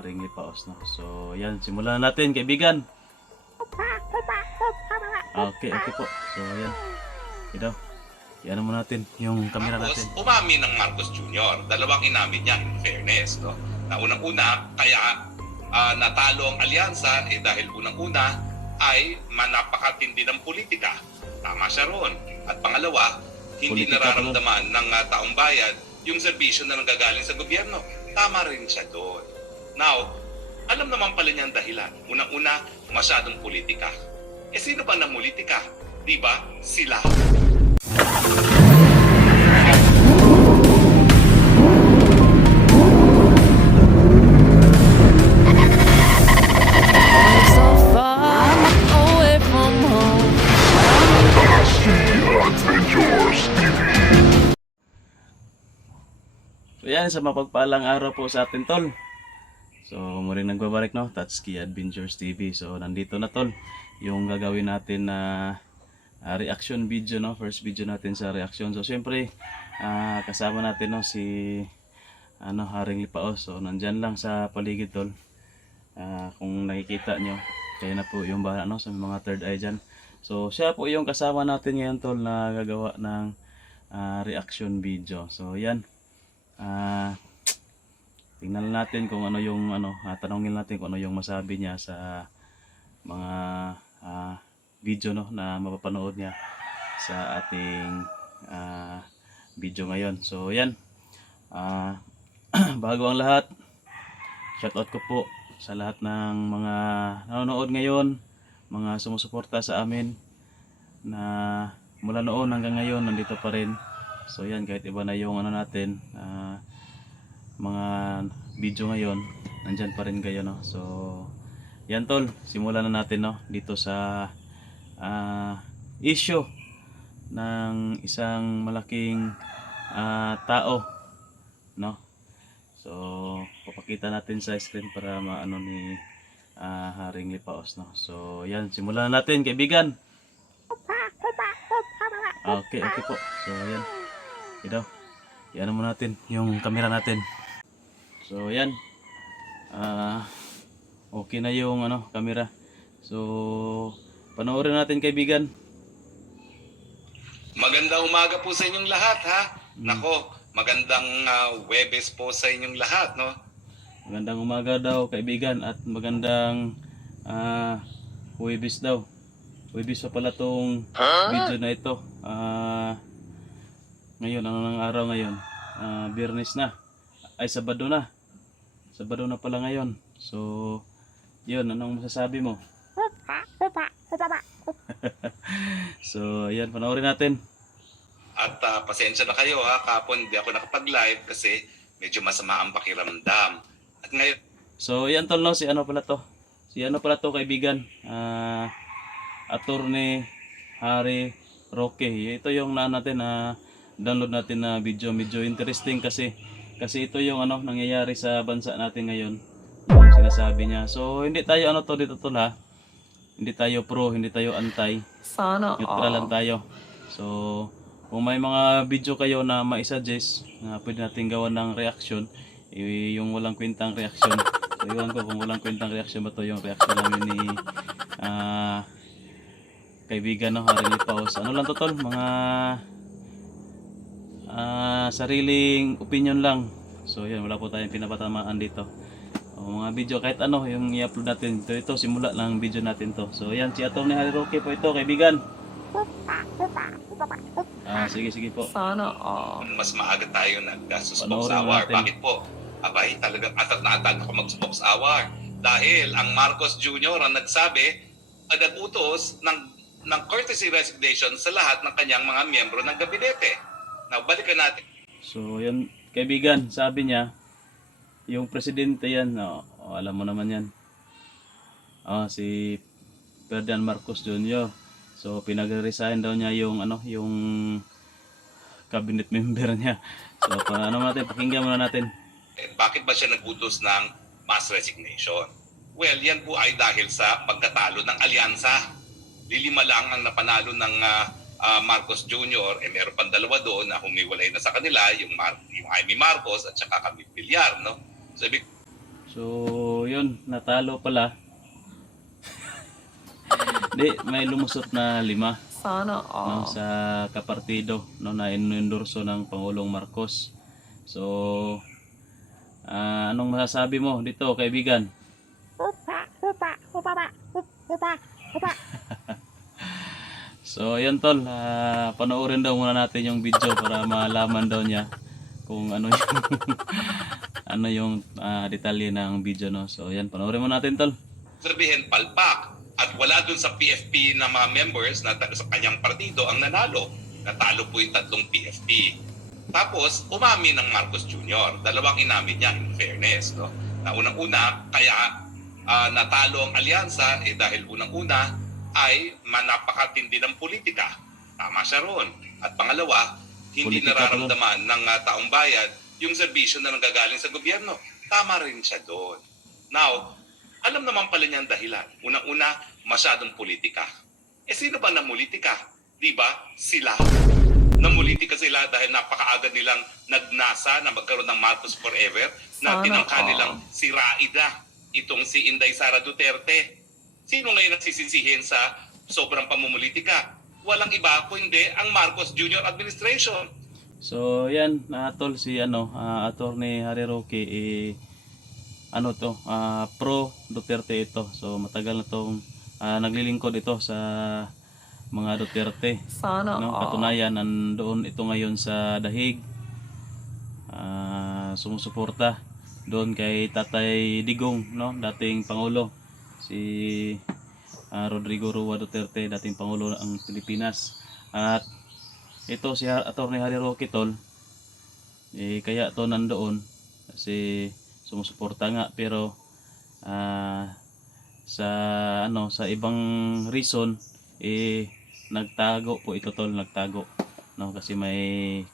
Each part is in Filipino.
Haring Lipaos, no? So, yan, simulan na natin, kaibigan. Okay po. So, yan. Ito. Yan mo natin yung camera natin. Umamin ng Marcos Jr. Dalawang inamin niya, in fairness, no? Na unang-una, kaya natalo ang alyansa dahil unang-una ay napakatindi ng politika. Tama siya roon. At pangalawa, hindi Politika nararamdaman ng taong bayan yung serbisyo na nanggagaling sa gobyerno. Tama rin siya doon. Now, alam naman pala niya ang dahilan. Unang-una, masyadong politika. Sino ba na politika? Di ba? Sila. So far away from home. So yan, sa mapagpalang araw po sa atin, tol. So muli nagbabalik, no, Tatsuki Adventures TV. So nandito na, tol, yung gagawin natin na reaction video, no, first video natin sa reaction. So syempre kasama natin, no, si Haring Lipaos. So nandyan lang sa paligid, tol. Kung nakikita nyo, kaya na po yung bahala, no, sa mga third eye dyan. So siya po yung kasama natin ngayon, tol, na gagawa ng reaction video. So yan, tingnan natin kung ano yung tanongin natin kung ano yung masabi niya sa mga video, no, na mapapanood niya sa ating video ngayon. So yan, bago ang lahat, shoutout ko po sa lahat ng mga nanonood ngayon, mga sumusuporta sa amin na mula noon hanggang ngayon nandito pa rin. So yan, kahit iba na yung natin, mga video ngayon, nandyan pa rin kayo, no. So yan, tol, simulan na natin, no, dito sa issue ng isang malaking tao, no. So papakita natin sa screen para maano ni Haring Lipaos, no. So yan, simulan na natin, kaibigan. Okay po. So yan. Ito. Yan mo natin yung camera natin. So yan. Okay na yung camera. So panoorin natin, kaibigan. Magandang umaga po sa inyong lahat, ha? Nako, magandang Huwebes po sa inyong lahat, no? Magandang umaga daw, kaibigan, at magandang Huwebes daw. Huwebes pa pala tong video na ito. Ngayon, ano nang araw ngayon? Biyernes na. Ay, Sabado na. Sabado na pala ngayon. So, yun, anong masasabi mo? So, ayan, panoorin natin. At pasensya na kayo, ha? Kapon hindi ako nakapag-live kasi medyo masama ang pakiramdam. At ngayon... So, yan, tol, no? Si ano pala to? Si ano pala to, kaibigan? Attorney Harry Roque. Ito yung natin download natin na video. Medyo interesting kasi ito yung nangyayari sa bansa natin ngayon, yung sinasabi niya. So hindi tayo dito, tol, ha. Hindi tayo pro, hindi tayo anti. Sana Neutral lang tayo. So kung may mga video kayo na maisuggest na pwede natin gawa ng reaction, yung walang kwentang reaction. So iwan ko kung walang kwentang reaction ba to yung reaction namin ni kaibigan, no, Haring Lipaos. Ano lang to, tol, mga sariling opinion lang. So yan, wala po tayong pinapatamaan dito. Mga video kahit yung i-upload natin. Ito simula lang video natin to. So yan, si Atty. Harry Roque po ito, kaibigan. Sige po. Sana mas maaga tayo nag-susbox Panoorin hour. natin. Bakit po? Abay, talagang atag na atag ako mag-susbox hour. Dahil ang Marcos Jr. ang nagsabi, nag-utos ng courtesy resignation sa lahat ng kanyang mga miyembro ng gabinete. Now, balikan natin. So yan, kaibigan, sabi niya, yung presidente yan, alam mo naman yan. Si Ferdinand Marcos Jr. So pinag-resign daw niya yung yung cabinet member niya. So natin, pakinggan muna natin. Bakit ba siya nag-utos ng mass resignation? Well, yan po ay dahil sa pagkatalo ng alyansa. Lilima lang ang napanalo ng Marcos Jr. Meron pang dalawa doon na humiwalay na sa kanila, yung Amy Marcos at saka Camille Villar, no? So, yun, natalo pala. Di, may lumusot na 5 Sana no, sa kapartido no, na inendorso ng Pangulong Marcos. So, anong masasabi mo dito, kaibigan? So, ayun tol, panoorin daw muna natin yung video para malaman daw niya kung ano yung ano yung detalye ng video, no. So, ayan, panoorin mo natin tol. Sabihin palpak at wala dun sa PFP na mga members na sa kanyang partido ang nanalo. Natalo po yung 3 PFP. Tapos, umamin ng Marcos Jr. Dalawang inamin niya in fairness. No? Na unang-una, kaya natalo ang alyansa dahil unang-una ay napakatindi ng politika. Tama siya ron. At pangalawa, hindi Politika nararamdaman ng taong bayan yung serbisyo na nanggagaling sa gobyerno. Tama rin siya doon. Now, alam naman pala niya ang dahilan. Unang-una, masyadong politika. Sino ba namulitika? Di ba? Sila. Namulitika sila dahil napakaaga nilang nagnasa na magkaroon ng Marcos Forever na tinangka nilang si Raida, itong si Inday Sara Duterte. Sino ngayon nagsisisihin sa sobrang pamumulitika? Walang iba kundi ang Marcos Jr. administration. So, yan, tol, si Attorney Harry Roque, pro Duterte ito. So, matagal na tong naglilingkod ito sa mga Duterte. Sana No? Katunayan, nandoon ito ngayon sa Dahig. Sumusuporta doon kay Tatay Digong, no? Dating Pangulo. Si Rodrigo Roa Duterte, dating Pangulo ng Pilipinas. At ito si Attorney Harry Roque tol, kaya to nandoon kasi sumusuporta nga, pero sa ibang reason nagtago po ito tol, nagtago, no, kasi may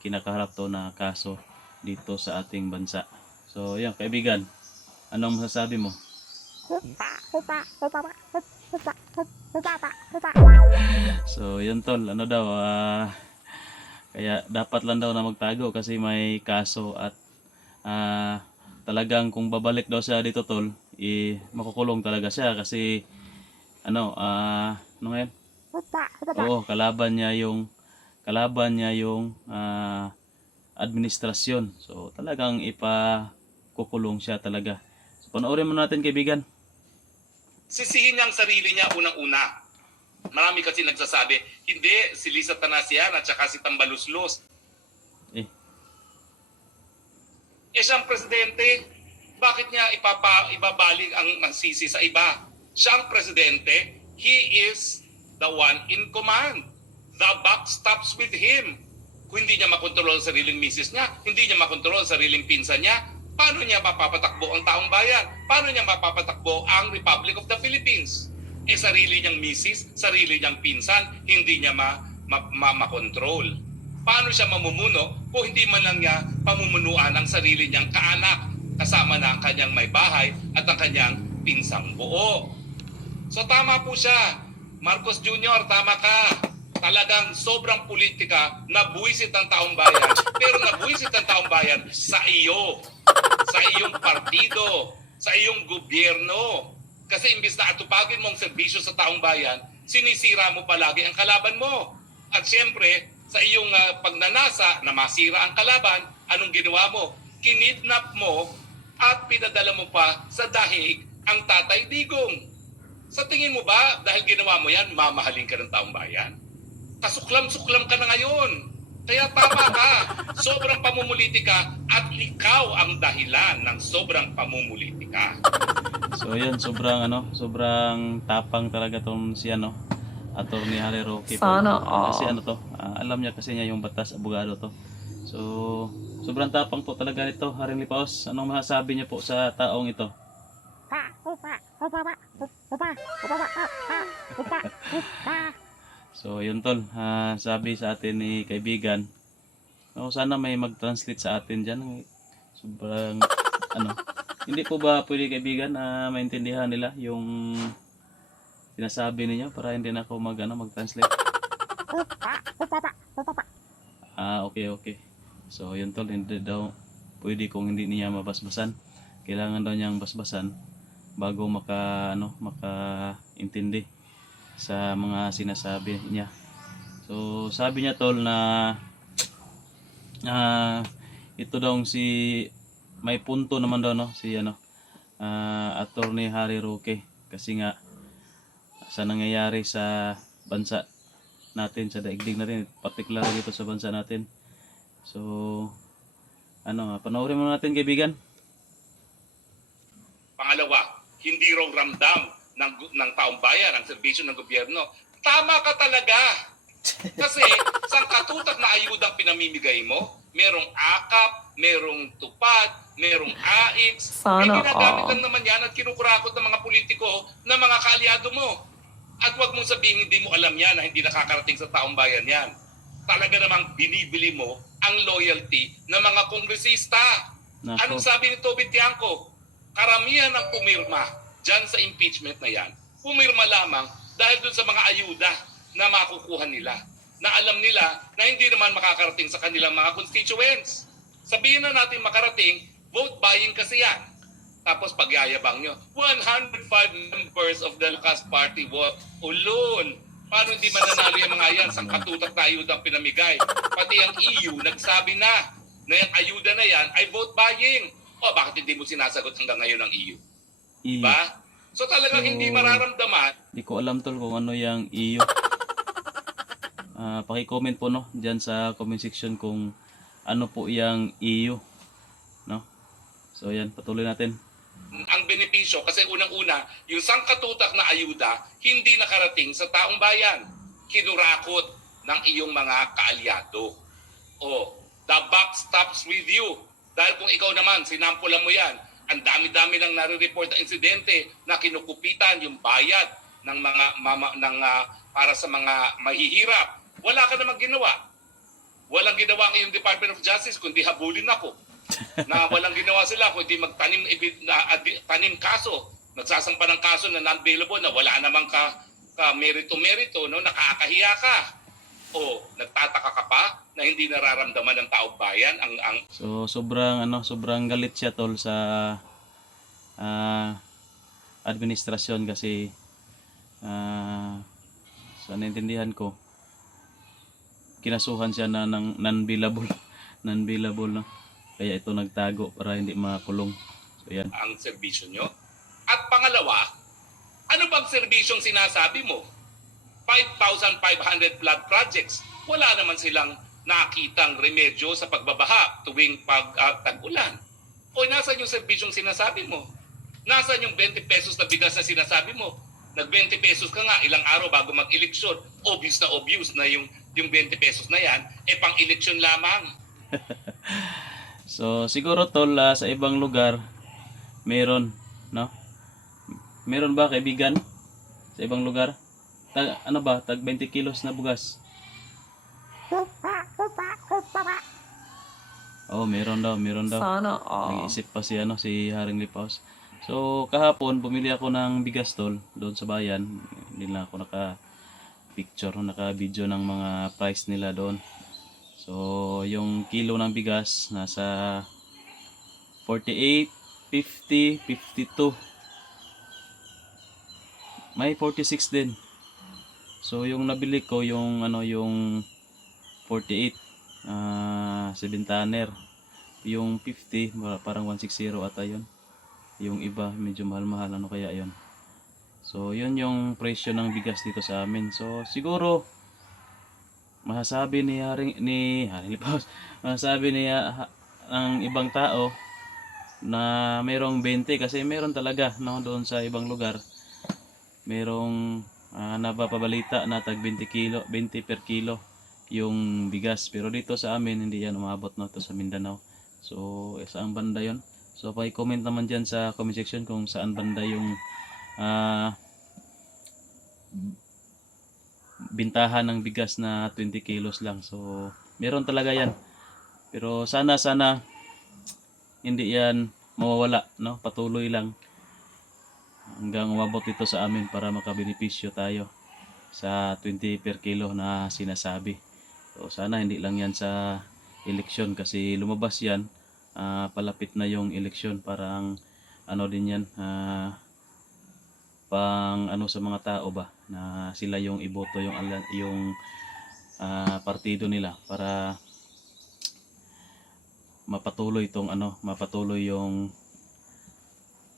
kinakaharap to na kaso dito sa ating bansa. So yan kaibigan, anong masasabi mo? So yun tol, ano daw, kaya dapat lang daw na magtago kasi may kaso at talagang kung babalik daw siya dito tol, makukulong talaga siya kasi ano ngayon? Oo, kalaban niya yung administrasyon. So talagang ipakukulong siya talaga. So panoorin mo natin kaibigan. Sisihin niya ang sarili niya unang-una. Marami kasi nagsasabi, hindi, si Lisa Tanasian at saka si Tambaluslos. Siyang presidente, bakit niya ibabalik ang sisi sa iba? Siyang presidente, he is the one in command. The buck stops with him. Kung hindi niya makontrol ang sariling misis niya, hindi niya makontrol ang sariling pinsan niya, paano niya mapapatakbo ang taong bayan? Paano niya mapapatakbo ang Republic of the Philippines? Sarili niyang misis, sarili niyang pinsan, hindi niya makontrol. Paano siya mamumuno kung hindi man lang niya pamumunuan ang sarili niyang kaanak kasama na ang kanyang may bahay at ang kanyang pinsang buo? So tama po siya. Marcos Jr., tama ka. Talagang sobrang politika, nabuwisit ang taong bayan. Pero nabuwisit ang taong bayan sa iyo, sa iyong partido, sa iyong gobyerno. Kasi imbis na atupagin mo ang serbisyo sa taong bayan, sinisira mo palagi ang kalaban mo. At syempre, sa iyong pagnanasa na masira ang kalaban, anong ginawa mo? Kinidnap mo at pinadala mo pa sa dahig ang Tatay Digong. Sa tingin mo ba, dahil ginawa mo yan, mamahalin ka ng taong bayan? Kasuklam-suklam ka na ngayon. Kaya tama ka. Sobrang pamumulitika at ikaw ang dahilan ng sobrang pamumulitika. So yun, sobrang tapang talaga tong si Attorney Harry Roque. Sana Kasi alam niya kasi niya yung batas, abogado to. So sobrang tapang po talaga nito, Haring Lipaos. Anong masasabi niyo po sa taong ito? So yun tol, sabi sa atin ni kaibigan, sana may mag-translate sa atin dyan. Sobrang hindi po ba pwede kaibigan maintindihan nila yung sinasabi ninyo para hindi na ako mag-translate? Okay. So yun tol, hindi daw pwede kung hindi niya mabasbasan. kailangan daw niyang basbasan bago makaintindi sa mga sinasabi niya. So sabi niya tol na ito daw si may punto naman daw no si Attorney Harry Roque, kasi nga sa nangyayari sa bansa natin, sa daigdig natin, particular dito sa bansa natin. So panoorin mo natin kaibigan. Pangalawa, hindi raw ramdam ng taong bayan ang serbisyo ng gobyerno. Tama ka talaga. Kasi sa katutak na ayudang pinamimigay mo, merong akap, merong tupad, merong AIX. Sana Ginagamit all. lang naman yan at kinukurakot ng mga politiko na mga kaalyado mo. At wag mong sabihin hindi mo alam yan na hindi nakakarating sa taong bayan yan. Talaga namang binibili mo ang loyalty ng mga kongresista. Nako. Anong sabi ni Toby Tiangco? Karamihan ng pumirma dyan sa impeachment na yan, pumirma lamang dahil dun sa mga ayuda na makukuha nila, na alam nila na hindi naman makakarating sa kanilang mga constituents. Sabihin na natin makarating, vote buying kasi yan. Tapos pagyayabang nyo, 105 members of the Lakas Party vote. Ulol! Paano hindi mananalo yung mga yan sa katutak na ayuda ang pinamigay? Pati ang EU nagsabi na yung ayuda na yan ay vote buying. O bakit hindi mo sinasagot hanggang ngayon ang EU? Diba? So talagang So, hindi mararamdaman. Di ko alam tol kung ano yung iyo. Paki-comment po no diyan sa comment section kung ano po yung iyo, no? So yan, patuloy natin. Ang benepisyo kasi unang-una, yung sangkatutak na ayuda hindi nakarating sa taong bayan. Kinurakot ng iyong mga kaalyado. O, the buck stops with you. Dahil kung ikaw naman, sinampulan mo yan, ang dami-dami nang nare-report na insidente na kinukupitan yung bayad ng para sa mga mahihirap. Wala ka namang ginawa. Walang ginawa ang iyong Department of Justice kundi habulin ako. Na walang ginawa sila kundi tanim kaso. Nagsasampa ng kaso na non-bailable na wala namang merito-merito, no? Nakakahiya ka. O nagtataka ka pa na hindi nararamdaman ng taong bayan ang So sobrang galit siya tol sa administrasyon kasi sa naintindihan ko kinasuhan siya na ng non-billable no, kaya ito nagtago para hindi makulong. So yan. ang serbisyo nyo. At pangalawa, ano bang serbisyong sinasabi mo? 5,500 flood projects. Wala naman silang nakitang remedyo sa pagbabaha tuwing tag-ulan. O nasan yung serbisyong sinasabi mo? Nasan yung 20 pesos na bigas na sinasabi mo? Nag 20 pesos ka nga ilang araw bago mag-eleksyon. Obvious na yung 20 pesos na yan, pang-eleksyon lamang. So siguro tol sa ibang lugar meron, no? Meron ba kaibigan sa ibang lugar? Tag 20 kilos na bugas. Oh, meron daw. Sana all. Nag-iisip pa si Haring Lipaos. So kahapon bumili ako ng bigas tol doon sa bayan. Hindi lang ako naka-picture, naka-video ng mga price nila doon. So yung kilo ng bigas nasa 48, 50, 52. May 46 din. So yung nabili ko yung yung 48 7 tanner. Yung 50 parang 160 ata yun. Yung iba medyo mahal-mahal kaya yun. So yun yung presyo ng bigas dito sa amin. So siguro masasabi ni Haring Lipaos, masasabi niya ang ibang tao na mayroong 20 kasi meron talaga no doon sa ibang lugar. Merong napapabalita na tag 20 per kilo yung bigas, pero dito sa amin hindi yan umabot no to sa Mindanao. So saan banda yon? So pa-comment naman diyan sa comment section kung saan banda yung bintahan ng bigas na 20 kilos lang. So meron talaga yan, pero sana hindi yan mawawala no, patuloy lang hanggang umabot ito sa amin para makabenepisyo tayo sa 20 per kilo na sinasabi. So sana hindi lang yan sa eleksyon kasi lumabas yan palapit na yung eleksyon, parang ano din yan, pang ano sa mga tao ba na sila yung iboto yung partido nila para mapatuloy yung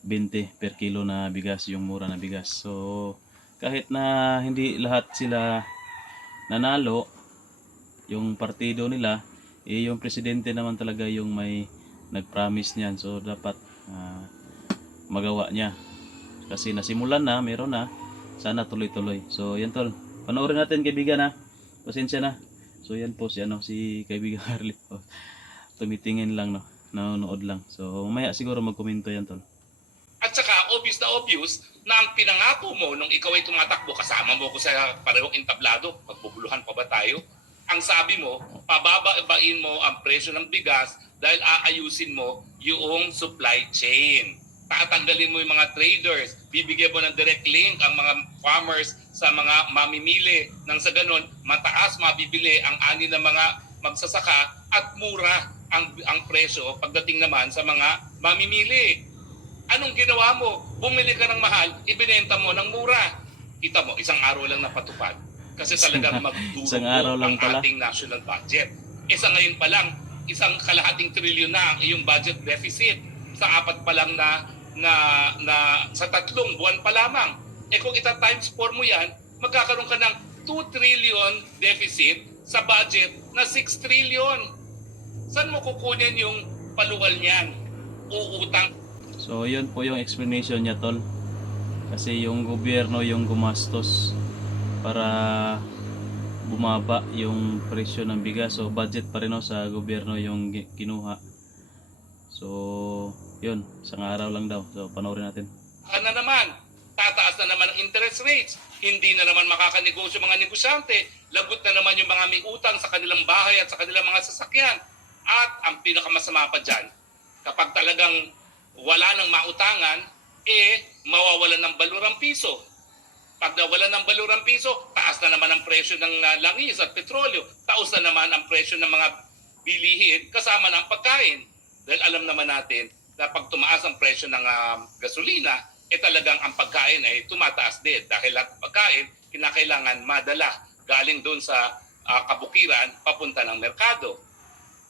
20 per kilo na bigas, yung mura na bigas. So kahit na hindi lahat sila nanalo, yung partido nila, yung presidente naman talaga yung may nag-promise niyan. So dapat magawa niya. Kasi nasimulan na, meron na. Sana tuloy-tuloy. So yan tol. Panoorin natin kaibigan ha. Pasensya na. So yan po si kaibigan Harley. Tumitingin lang no. Nanonood lang. So mamaya siguro magkomento yan tol. At saka obvious na ang pinangako mo nung ikaw ay tumatakbo, kasama mo ko sa parehong entablado, magbubuluhan pa ba tayo? Ang sabi mo, pababain mo ang presyo ng bigas dahil aayusin mo yung supply chain. Tatanggalin mo yung mga traders, bibigyan mo ng direct link ang mga farmers sa mga mamimili. Nang sa ganun, mataas mabibili ang ani ng mga magsasaka at mura ang presyo pagdating naman sa mga mamimili. Anong ginawa mo? Bumili ka ng mahal, ibinenta mo ng mura. Kita mo, isang araw lang napatupad. Kasi talagang Isang araw magdurugo lang ang pala. ating national budget. Sa ngayon pa lang, isang kalahating trilyon na ang iyong budget deficit. Sa apat pa lang sa 3 buwan pa lamang. Kung ita-times 4 mo yan, magkakaroon ka ng 2 trillion deficit sa budget na 6 trillion. Saan mo kukunin yung paluwal niyan? Uutang. So yun po yung explanation niya tol. Kasi yung gobyerno yung gumastos para bumaba yung presyo ng bigas. So budget pa rin sa gobyerno yung kinuha. So yun, isang araw lang daw. So panoorin natin. Na naman, tataas na naman ang interest rates. Hindi na naman makakanegosyo mga negosyante. Lagot na naman yung mga may utang sa kanilang bahay at sa kanilang mga sasakyan. At ang pinakamasama pa dyan, kapag talagang wala nang mautangan, mawawalan ng balurang piso. Pag nawalan ng balurang piso, taas na naman ang presyo ng langis at petrolyo. Taas na naman ang presyo ng mga bilihin kasama ng pagkain. Dahil alam naman natin na pag tumaas ang presyo ng gasolina, talagang ang pagkain ay tumataas din. Dahil lahat ng pagkain, kinakailangan madala galing doon sa kabukiran papunta ng merkado.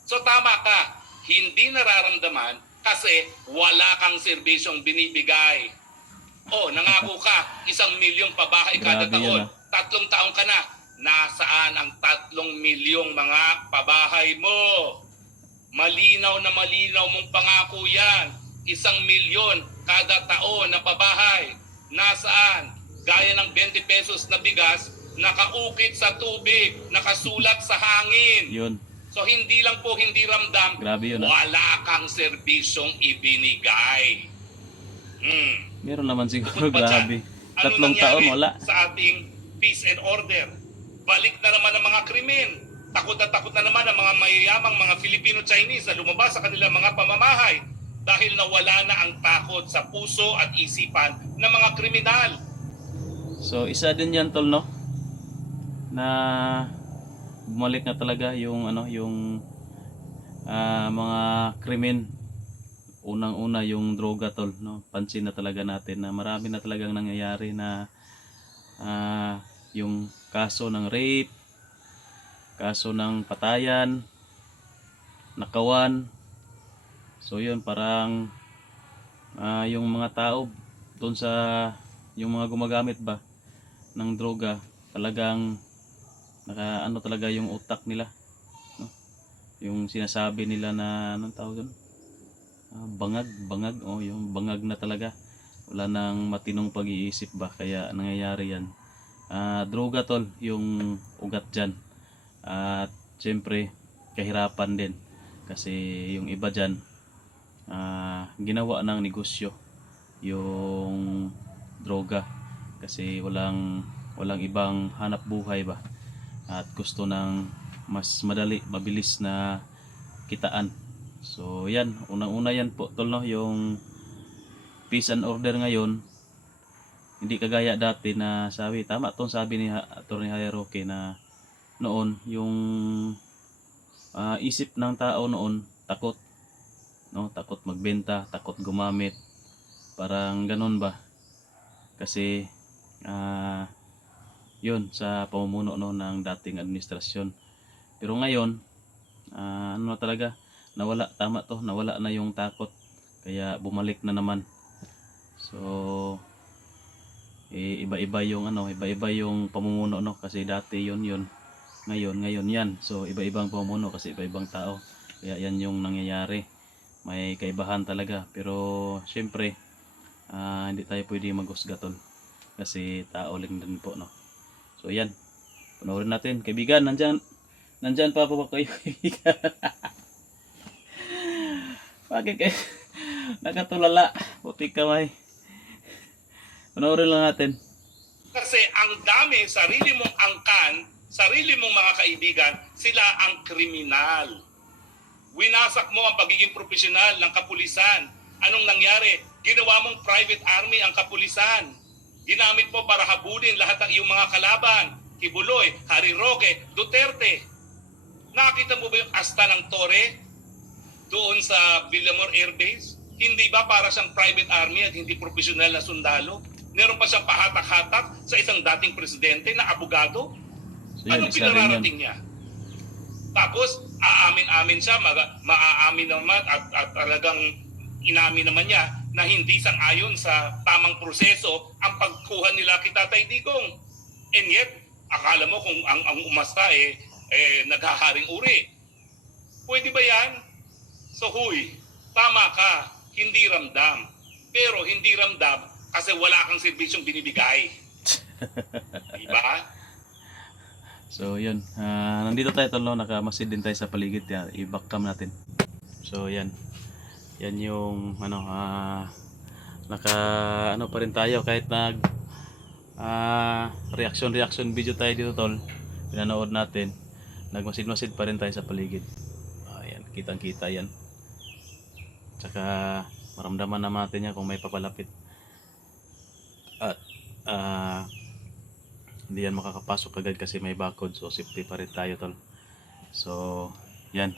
So tama ka, hindi nararamdaman kasi wala kang serbisyong binibigay. Nangako ka, 1 milyong pabahay kada Grabe taon. yun, 3 taon ka na. Nasaan ang 3 milyong mga pabahay mo? Malinaw na malinaw mong pangako yan. 1 milyon kada taon na pabahay. Nasaan? Gaya ng 20 pesos na bigas, nakaukit sa tubig, nakasulat sa hangin. Yun. So hindi lang po hindi ramdam, Grabe yun, wala kang serbisyong ibinigay. Meron naman siguro. Bukod pa Grabe. dyan, ano 3 nangyari taon wala. sa ating peace and order? Balik na naman ang mga krimen. Takot na naman ang mga mayayamang mga Filipino-Chinese na lumabas sa kanilang mga pamamahay dahil nawala na ang takot sa puso at isipan ng mga kriminal. So isa din yan tol no, na bumalik na talaga yung mga krimen. Unang-una yung droga tol no. Pansin na talaga natin na marami na talagang nangyayari na yung kaso ng rape, kaso ng patayan, nakawan. So yun, parang yung mga tao doon sa yung mga gumagamit ba ng droga, talagang talaga yung utak nila no? Yung sinasabi nila na anong tawag doon, bangag yung bangag na talaga, wala nang matinong pag-iisip ba, kaya nangyayari yan. Droga tol yung ugat dyan, at syempre kahirapan din kasi yung iba dyan ginawa ng negosyo yung droga kasi walang ibang hanap buhay ba, at gusto ng mas madali, mabilis na kitaan. So yan, unang-una yan po tol no, yung peace and order ngayon hindi kagaya dati na tama tong sabi ni Atty. Harry Roque na noon yung isip ng tao noon takot no, takot magbenta, takot gumamit, Parang ganun ba? Kasi yun sa pamumuno no ng dating administrasyon. Pero ngayon, ano na talaga, nawala, tama to, nawala na yung takot. Kaya bumalik na naman. So iba-iba yung iba-iba yung pamumuno no kasi dati yun. Ngayon yan. So iba-ibang pamumuno kasi iba-ibang tao. Kaya yan yung nangyayari. May kaibahan talaga. Pero syempre, hindi tayo pwede maghusga tol. Kasi tao lang din po no. So yan. Panoorin natin. Kaibigan, nandyan pa po ba kayo kaibigan? Bakit kayo nakatulala? Puti kamay. Panoorin lang natin. Kasi ang dami, sarili mong angkan, sarili mong mga kaibigan, sila ang kriminal. Winasak mo ang pagiging profesional ng kapulisan. Anong nangyari? Ginawa mong private army ang kapulisan. Ginamit mo para habulin lahat ng iyong mga kalaban. Kibuloy, Harry Roque, Duterte. Nakita mo ba yung asta ng Torre doon sa Villamor Air Base? Hindi ba para siyang private army at hindi profesional na sundalo? Meron pa siyang pahatak-hatak sa isang dating presidente na abogado? So yan, Anong isa rin yan. pinararating niya? Tapos, aamin-amin siya, maaamin naman at talagang inamin naman niya na hindi sang-ayon sa tamang proseso ang pagkuha nila kay Tatay Digong. And yet, akala mo kung ang umasta naghaharing uri. Pwede ba yan? So huy, tama ka, hindi ramdam. Pero hindi ramdam kasi wala kang serbisyong binibigay. Diba? So yun, nandito tayo tol, no? Nakamasid din tayo sa paligid yan. I-back cam natin. So yan. Yan yung pa rin tayo kahit nag reaction video tayo dito tol. Pinanood natin. Nagmasid-masid pa rin tayo sa paligid. Ayan, kitang-kita yan. Tsaka maramdaman naman natin yan kung may papalapit. At hindi yan makakapasok agad kasi may barcode, so safety pa rin tayo tol. So yan,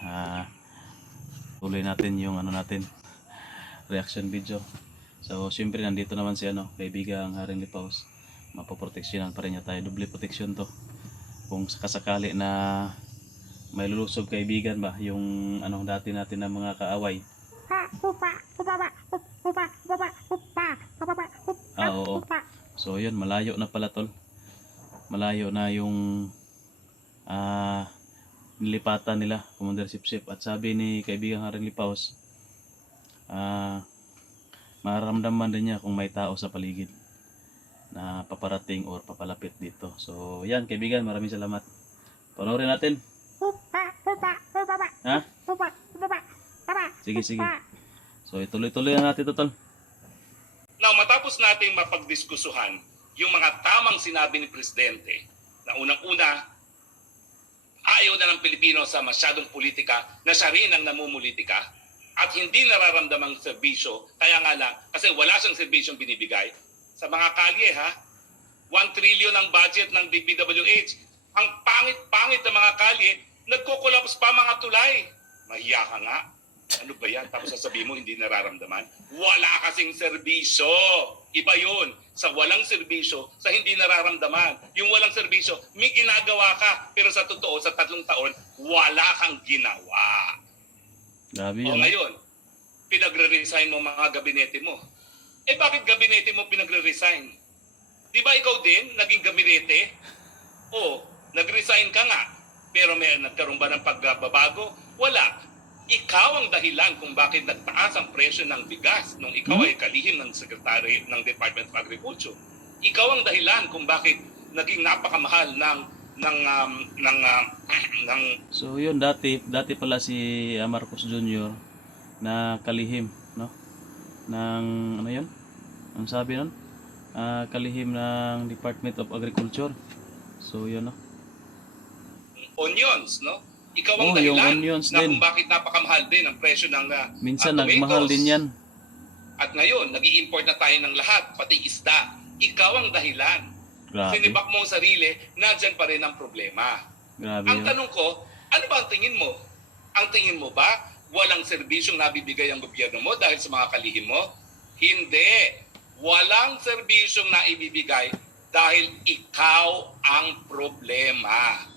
tuloy natin yung reaction video. So siyempre nandito naman si kaibigang Haring Lipaos. Mapoproteksyonan pa rin niya tayo, double protection to kung sakasakali na may lulusob kaibigan ba yung dati natin na mga kaaway. Oo. So yun, malayo na pala tol. Malayo na yung nilipatan nila, Commander Sipsip. At sabi ni kaibigang Haring Lipaos, maramdaman din niya kung may tao sa paligid na paparating or papalapit dito. So yan kaibigan, maraming salamat. Panoorin natin. Ha? Sige. So ituloy-tuloy na natin ito tol. Now, matapos nating mapagdiskusuhan yung mga tamang sinabi ni Presidente na unang-una, ayaw na ng Pilipino sa masyadong politika na siya rin ang namumulitika at hindi nararamdamang serbisyo, kaya nga lang, kasi wala siyang serbisyong binibigay sa mga kalye ha. 1 trillion ang budget ng DPWH. Ang pangit-pangit ng mga kalye, nagko-collapse pa mga tulay. Mahiya ka nga. Ano ba yan? Tapos sasabihin mo hindi nararamdaman. Wala kasing serbisyo. Iba yun. Sa walang serbisyo, sa hindi nararamdaman. Yung walang serbisyo, may ginagawa ka. Pero sa totoo, sa 3 taon, wala kang ginawa. Grabe O yan. ngayon, pinagre-resign mo mga gabinete mo. Eh bakit gabinete mo pinagre-resign? Di ba ikaw din naging gabinete? O, nag-resign ka nga. Pero may nagkaroon ba ng pagbabago? Wala. Ikaw ang dahilan kung bakit nagtaas ang presyo ng bigas nung ikaw ay kalihim ng Secretary ng Department of Agriculture. Ikaw ang dahilan kung bakit naging napakamahal ng So yun, dati pala si Marcos Jr. na kalihim, no? Ng yun? Ang sabi nun? Kalihim ng Department of Agriculture. So yun, no? onions, no? Ikaw ang Yung dahilan onions na din. kung bakit napakamahal din ang presyo ng Minsan tomatoes. nagmahal din yan. At ngayon, nag-i-import na tayo ng lahat, pati isda. Ikaw ang dahilan. Grabe. Sinibak mo ang sarili, nandyan pa rin ang problema. Grabe Ang yun. tanong ko, ano ba ang tingin mo? Ang tingin mo ba, walang serbisyong nabibigay ang gobyerno mo dahil sa mga kalihim mo? Hindi. Walang serbisyong naibibigay dahil ikaw ang problema.